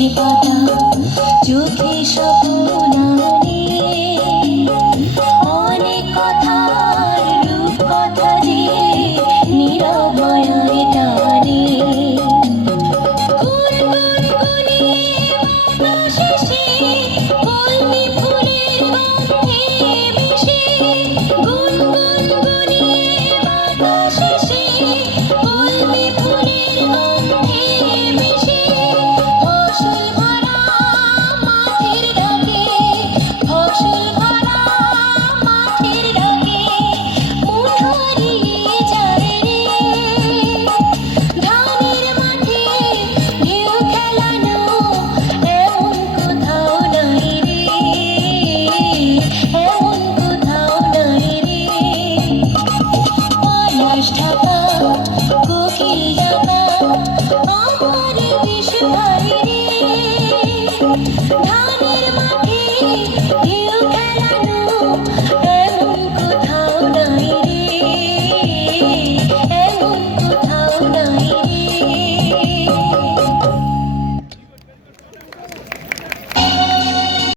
গাছের পাতা চোখে স্বপ্ন আনে অনেক কথার রূপ কথা যে নীরবয়ায় টানে গুনগুন গুনিয়ে বাতাসে কলমি ফুলের গন্ধে মিশে গুনগুন গুনিয়ে বাতাসে কলমি ফুলের গন্ধে মিশে ফসল ভরা মাঠের ডাকে ফসল ভরা মাঠের ডাকে মন হারিয়ে যায় রে ধানের মাঠে ঢেউ খেলানো এমন কোথাও নাই রে এমন কোথাও নাই রে পলাশ ঢাকা কোকিল ডাকা আমার দেশ ভাই রে